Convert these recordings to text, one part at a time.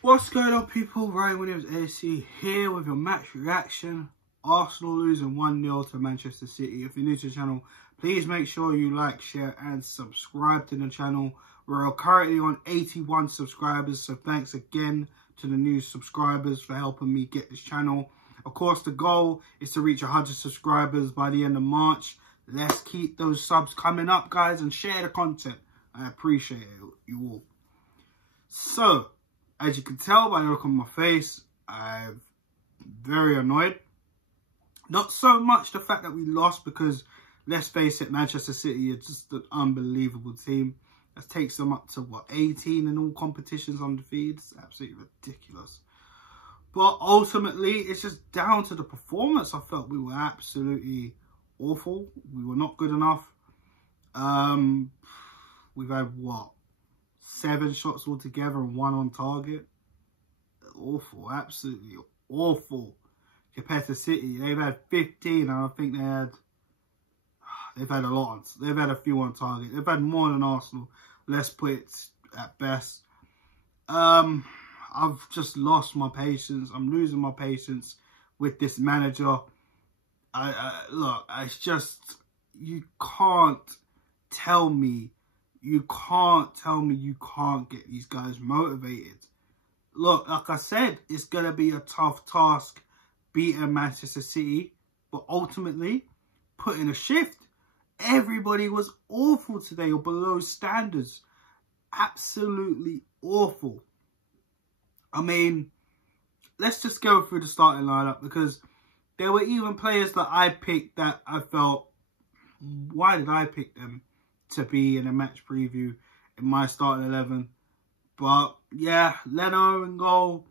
What's going on, people? Ryan Williams AC here with your match reaction. Arsenal losing 1-0 to Manchester City. If you're new to the channel, please make sure you like, share and subscribe to the channel. We're currently on 81 subscribers, so thanks again to the new subscribers for helping me get this channel. Of course, the goal is to reach 100 subscribers by the end of March. Let's keep those subs coming up, guys, and share the content. I appreciate you all. So, as you can tell by the look on my face, I'm very annoyed. Not so much the fact that we lost, because let's face it, Manchester City is just an unbelievable team. That takes them up to, what, 18 in all competitions undefeated. It's absolutely ridiculous. But ultimately, it's just down to the performance. I felt we were absolutely awful. We were not good enough. We've had, what, 7 shots altogether and 1 on target. Awful, absolutely awful. Compared to City, they've had 15, and I think they've had a lot. They've had a few on target. They've had more than Arsenal. Let's put it at best. I've just lost my patience. I'm losing my patience with this manager. Look, it's just, you can't tell me you can't get these guys motivated. Look, like I said, it's going to be a tough task beating Manchester City, but ultimately, put in a shift. Everybody was awful today, or below standards. Absolutely awful. I mean, let's just go through the starting lineup, because there were even players that I picked that I felt, why did I pick them to be in a match preview in my starting 11? But yeah, Leno in goal.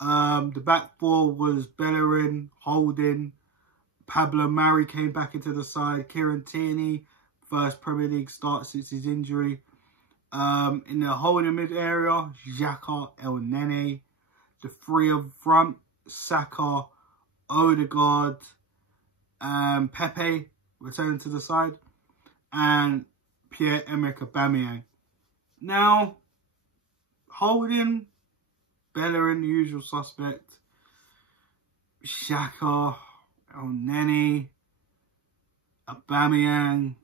The back four was Bellerin, Holding, Pablo Mari came back into the side, Kieran Tierney, first Premier League start since his injury. In the holding mid area, Xhaka, El Nene. The three up front, Saka, Odegaard, Pepe returning to the side, and Pierre-Emerick Aubameyang. Now, Holding, Bellerin, the usual suspect, Xhaka, El Nene, Aubameyang,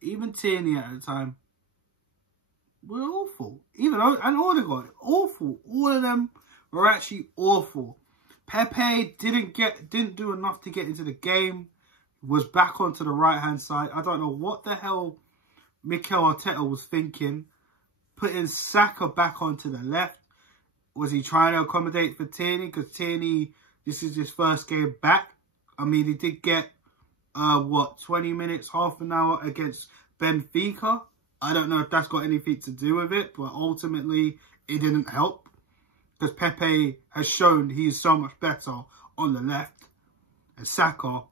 even Tierney at the time, were awful. Even and Odegaard, awful. All of them were actually awful. Pepe didn't do enough to get into the game. Was back onto the right hand side. I don't know what the hell Mikel Arteta was thinking. Putting Saka back onto the left. Was he trying to accommodate for Tierney? Because Tierney, this is his first game back. I mean, he did get, what, 20 minutes, half an hour against Benfica. I don't know if that's got anything to do with it, but ultimately, it didn't help. Because Pepe has shown he is so much better on the left. And Saka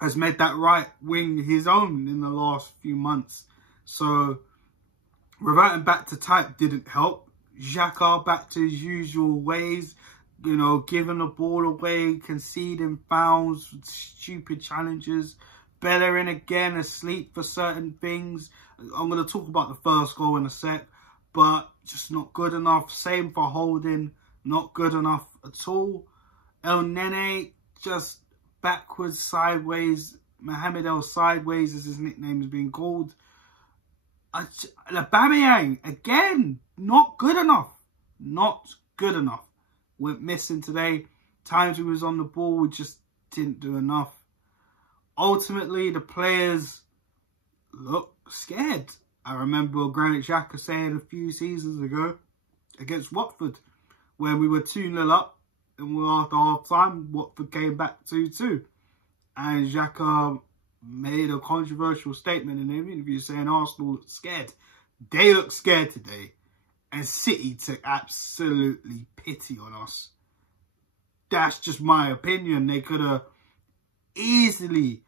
has made that right wing his own in the last few months. So, reverting back to type didn't help. Xhaka back to his usual ways, you know, giving the ball away, conceding fouls, stupid challenges. Bellerin again asleep for certain things. I'm going to talk about the first goal in a sec, but just not good enough. Same for Holding, not good enough at all. El Nene just backwards, sideways. Mohamed El Sideways, as his nickname has been called. Aubameyang, again, not good enough. Not good enough. Went missing today. Times he was on the ball, we just didn't do enough. Ultimately, the players look scared. I remember Granit Xhaka saying a few seasons ago against Watford, where we were 2-0 up, and after half-time, Watford came back 2-2. And Xhaka made a controversial statement in an interview saying Arsenal looked scared. They looked scared today. And City took absolutely pity on us. That's just my opinion. They could have easily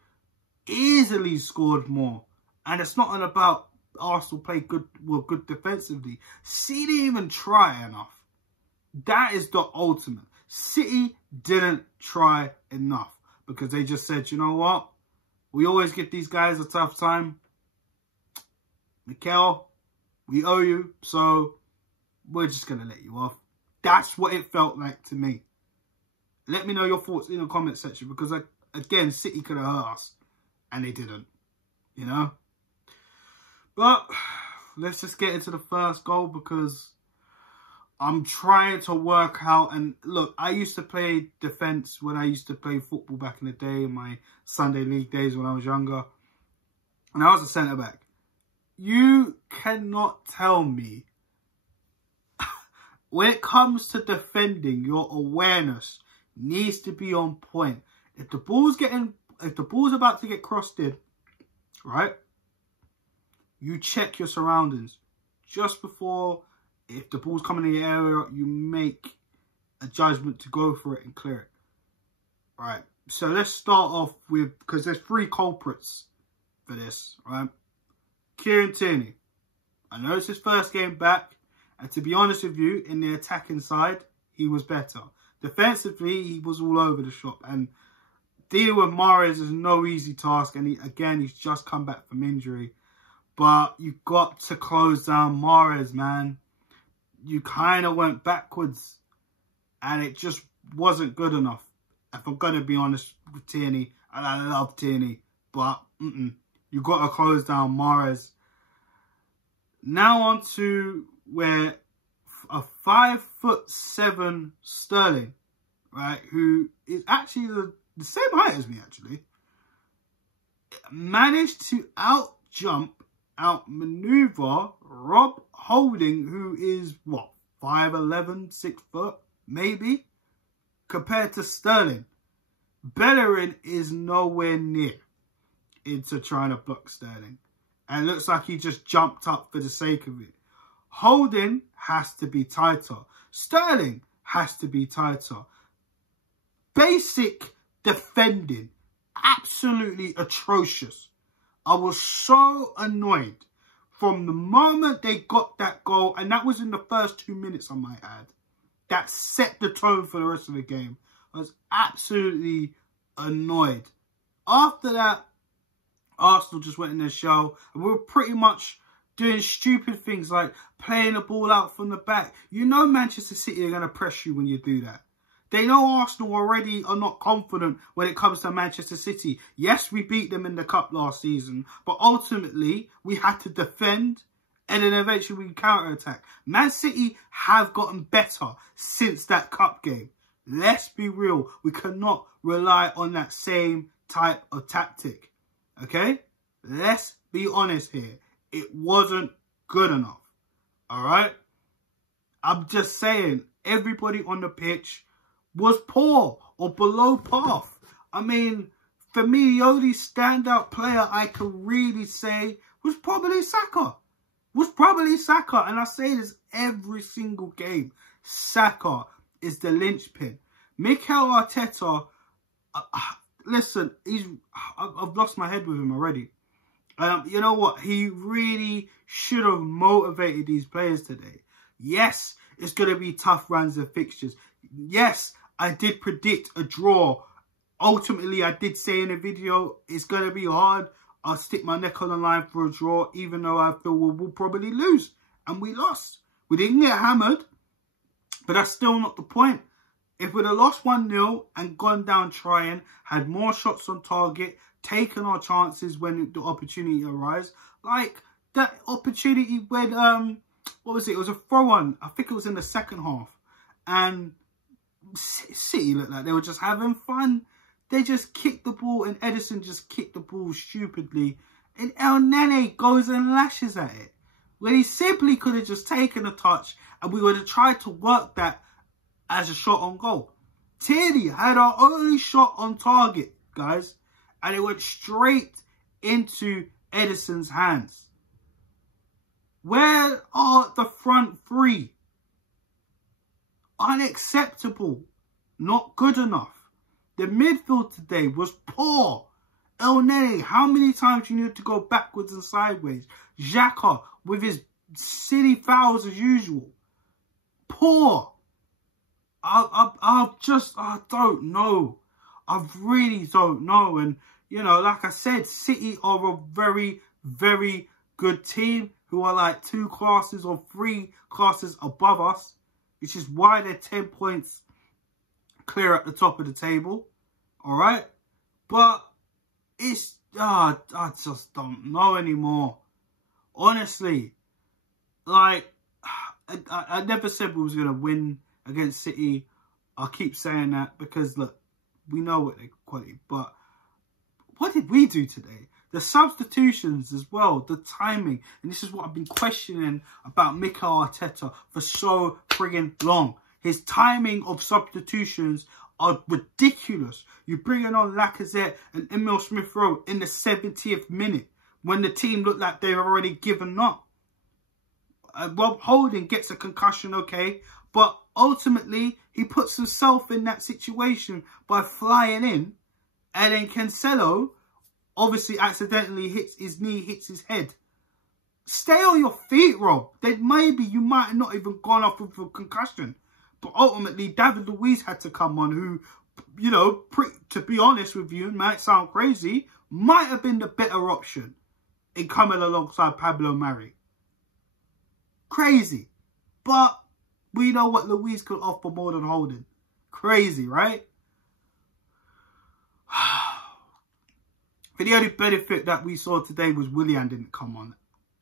scored more. And it's not about Arsenal played were good defensively. City didn't even try enough. That is the ultimate. City didn't try enough. Because they just said, you know what? We always give these guys a tough time. Mikel, We owe you, so we're just going to let you off. That's what it felt like to me. Let me know your thoughts in the comment section, because, again, City could have hurt us, and they didn't, you know? But let's just get into the first goal, because I'm trying to work out. And look, I used to play defence when I used to play football back in the day, in my Sunday league days when I was younger. And I was a centre-back. You cannot tell me, when it comes to defending, your awareness needs to be on point. If the ball's about to get crossed in, right? You check your surroundings just before. If the ball's coming in the area, you make a judgment to go for it and clear it. Right. So let's start off with, because there's 3 culprits for this, right? Kieran Tierney. I know it's his first game back, and to be honest with you, in the attacking side, he was better. Defensively, he was all over the shop, and dealing with Mahrez is no easy task, and he's just come back from injury. But you've got to close down Mahrez, man. You kind of went backwards, and it just wasn't good enough. If I'm going to be honest with Tierney, and I love Tierney, but you got to close down Mahrez. Now on to where a 5'7" Sterling, right, who is actually the same height as me, actually, managed to outmaneuver Rob Holding, who is, what, 5'11", 6 foot, maybe, compared to Sterling. Bellerin is nowhere near into trying to block Sterling. And it looks like he just jumped up for the sake of it. Holding has to be tighter. Sterling has to be tighter. Basic defending. Absolutely atrocious. I was so annoyed from the moment they got that goal, and that was in the first 2 minutes, I might add. That set the tone for the rest of the game. I was absolutely annoyed. After that, Arsenal just went in their shell, and we were pretty much doing stupid things like playing the ball out from the back. You know Manchester City are going to press you when you do that. They know Arsenal already are not confident when it comes to Manchester City. Yes, we beat them in the Cup last season, but ultimately we had to defend, and then eventually we counter-attack. Man City have gotten better since that Cup game. Let's be real. We cannot rely on that same type of tactic. Okay? Let's be honest here. It wasn't good enough. Alright? I'm just saying, everybody on the pitch was poor or below par. I mean, for me, the only standout player I could really say was probably Saka. And I say this every single game. Saka is the linchpin. Mikel Arteta, listen, I've lost my head with him already. You know what? He really should have motivated these players today. Yes, it's going to be tough runs of fixtures. Yes, I did predict a draw. Ultimately, I did say in the video, it's going to be hard. I'll stick my neck on the line for a draw, even though I feel we'll probably lose. And we lost. We didn't get hammered, but that's still not the point. If we'd have lost 1-0 and gone down trying, had more shots on target, taken our chances when the opportunity arose, like that opportunity when, what was it? It was a throw-on. I think it was in the second half. And City looked like they were just having fun. They just kicked the ball, and Ederson just kicked the ball stupidly. And El Nene goes and lashes at it, when he simply could have just taken a touch, and we would have tried to work that as a shot on goal. Tierney had our only shot on target, guys, and it went straight into Ederson's hands. Where are the front three? Unacceptable. Not good enough. The midfield today was poor. El Nene, how many times you need to go backwards and sideways? Xhaka with his silly fouls as usual. Poor. I don't know. I really don't know. And, you know, like I said, City are a very, very good team. who are like 2 classes or 3 classes above us, which is why they're 10 points clear at the top of the table. All right? But it's, I just don't know anymore. Honestly, like, I never said we was going to win against City. I keep saying that because, look, we know what they're quality. But what did we do today? The substitutions as well, the timing. And this is what I've been questioning about Mikel Arteta for so friggin' long. His timing of substitutions are ridiculous. You're bringing on Lacazette and Emile Smith-Rowe in the 70th minute when the team looked like they've already given up. Rob Holding gets a concussion, okay, but ultimately he puts himself in that situation by flying in, and then Cancelo obviously accidentally hits his knee, hits his head. Stay on your feet, Rob. Then maybe you might have not even gone off with a concussion. But ultimately, David Luiz had to come on, who, you know, to be honest with you, might sound crazy, might have been the better option in coming alongside Pablo Mari. Crazy. But we know what Luiz could offer more than Holding. Crazy, right? But the only benefit that we saw today was Willian didn't come on.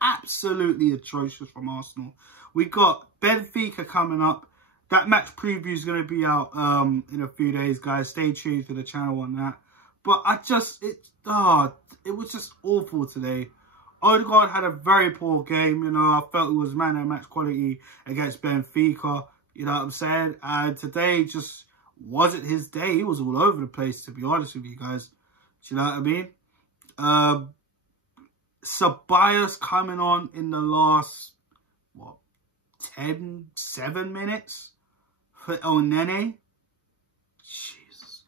Absolutely atrocious from Arsenal. We got Benfica coming up. That match preview is going to be out in a few days, guys. Stay tuned to the channel on that. But it was just awful today. Odegaard had a very poor game. You know, I felt it was man of match quality against Benfica. You know what I'm saying? And today just wasn't his day. He was all over the place, to be honest with you guys. Do you know what I mean? Ceballos coming on in the last, what, 7 minutes for El Nene. Jesus.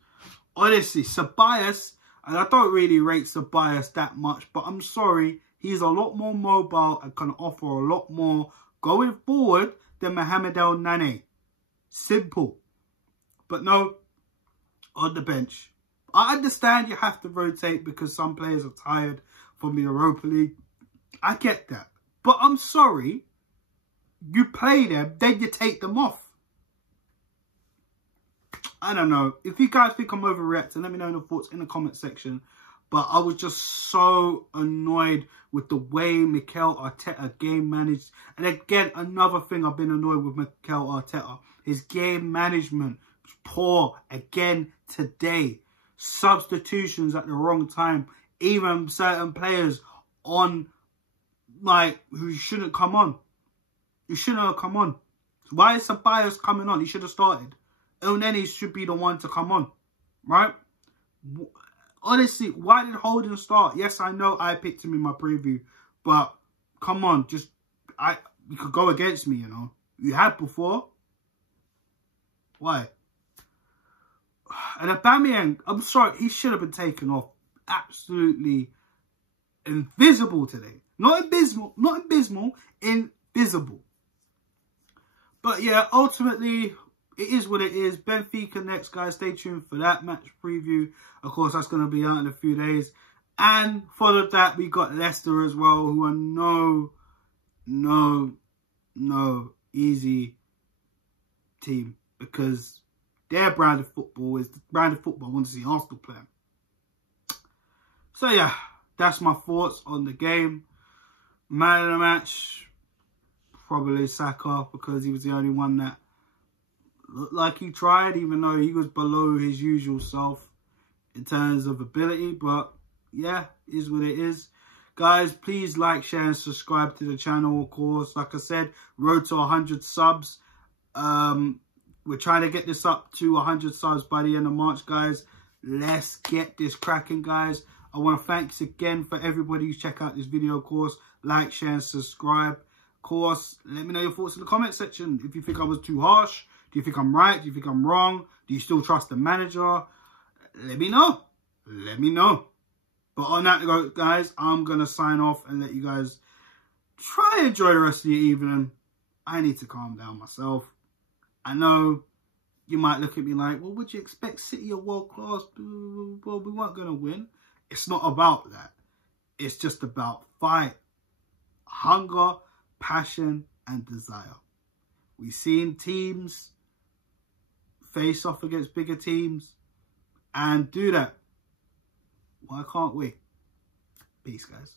Honestly, Ceballos, and I don't really rate Ceballos that much, but I'm sorry, he's a lot more mobile and can offer a lot more going forward than Mohamed El Nene. Simple. But no, on the bench. I understand you have to rotate because some players are tired from the Europa League. I get that. But I'm sorry, you play them, then you take them off. I don't know. If you guys think I'm overreacting, let me know your thoughts in the comment section. But I was just so annoyed with the way Mikel Arteta game managed. And again, another thing I've been annoyed with Mikel Arteta. His game management was poor again today. Substitutions at the wrong time. Even certain players on, like, who shouldn't come on. He shouldn't have come on. Why is Ceballos coming on? He should have started. El Nene should be the one to come on. Right? Honestly, why did Holding start? Yes, I know I picked him in my preview. But, come on. You could go against me, you know. You had before. Why? And Aubameyang, I'm sorry, he should have been taken off. Absolutely invisible today. Not abysmal, invisible. But yeah, ultimately, it is what it is. Benfica next, guys. Stay tuned for that match preview. Of course, that's going to be out in a few days. And followed that, we got Leicester as well, who are no easy team. Because their brand of football is the brand of football I want to see Arsenal play. So yeah, that's my thoughts on the game. Man of the match, probably Saka, because he was the only one that looked like he tried, even though he was below his usual self in terms of ability. But yeah, is what it is. Guys, please like, share and subscribe to the channel, of course. Like I said, road to 100 subs. We're trying to get this up to 100 subs by the end of March, guys. Let's get this cracking, guys. I want to thanks again for everybody who's checked out this video, of course. Like, share, and subscribe. Of course, let me know your thoughts in the comment section. If you think I was too harsh, do you think I'm right? Do you think I'm wrong? Do you still trust the manager? Let me know. Let me know. But on that note, guys, I'm going to sign off and let you guys try and enjoy the rest of your evening. I need to calm down myself. I know you might look at me like, well, would you expect City are world class? Well, we weren't going to win. It's not about that. It's just about fight. hunger, passion, and desire. We've seen teams face off against bigger teams and do that. Why can't we? Peace, guys.